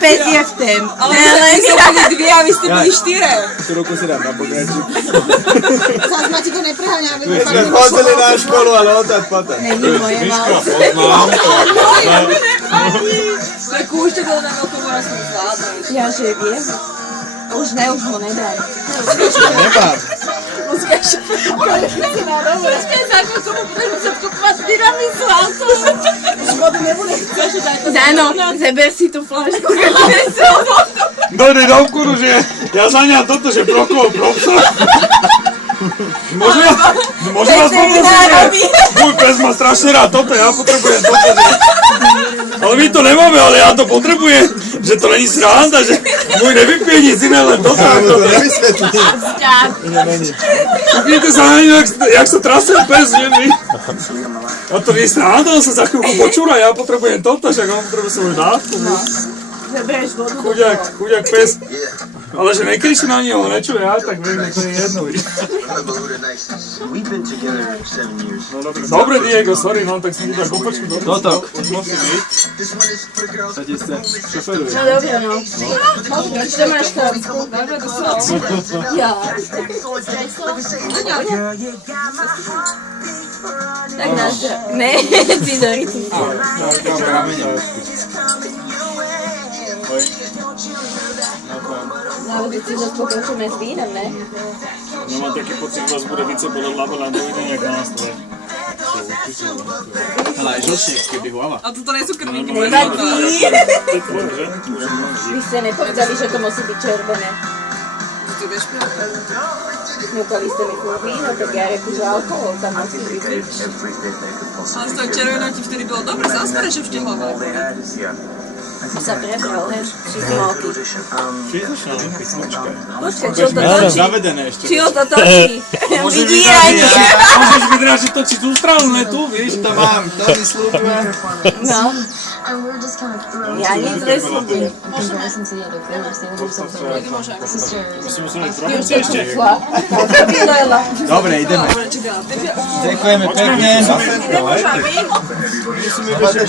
pes je v tom. Ale my sme boli dvě a vy jste byli čtyři. Tu ruku si dám na pokračí. Zas ma ti to nepreháňa, aby My sme chodili na školu, ale otec potom. Není moje malé. Tak už to bylo na velkou vorazku zvládnout. Já že vím. Už ne, už ho nedám. Nemám. Počkej, zároveň tomu budeš muset kupovat tiramisu a to. Vodu nebude. Záno, zeber si tu flašku. Dojde do obchodu, že ja zaňám toto, že pro koho, pro psa. Môžem vás poprosiť, že môj pes má strašne rád toto, ja potrebujem toto. Ale my to nemáme, ale ja to potrebujem, že to není sranda, že môj nevypije nic iné, len toto. Ja mu to nevysvetlím. Vidíte sa na ňu, jak sa trasie pes, že my. A to nie je sranda, on sa za chvíľku počúra, ja potrebujem toto, však on potrebuje svoju dávku. Zebereš vodu. Chuďak pes. Ale že nekričí na neho, nečuje ja, tak viem, že to je jedno. Dobre, Diego, sorry, no tak som ti tak opočku do toho. Toto. Už musí byť. Sa ti ste šoferuje. No dobré, no. Čo máš tam? Ja. Tak náš... Ne, ty Dori, ty. No, ale ty zase pokračujeme s vínem, ne? No mám taký pocit, že vás bude více boleť hlava, len dojde nejak na nástroje. Ale aj žlčník, keby hlava. A toto nejsou krvíky. Nevadí. Vy ste nepovedali, že to musí byť červené. Ty budeš pít. Nukali ste mi furt víno, tak ja reku, že alkohol tam musí byť. Ale s tou červenou ti vtedy bylo dobre, zaspere, že v tě hlava. Ty sa prebral, hej? Či smoky. Či začal písnička? Počkaj, čo to točí? Zavedené ešte. Či ho to točí? Vydíranie. Môžeš vydrať, že točí tú stranu, ne tu, víš? To mám, to mi slúbime. No. Ja nič nesľubujem. My si musíme trochu Už to ešte. čúfla. Tam to vylela. Dobre, ideme. Ďakujeme pekne. Musíme ešte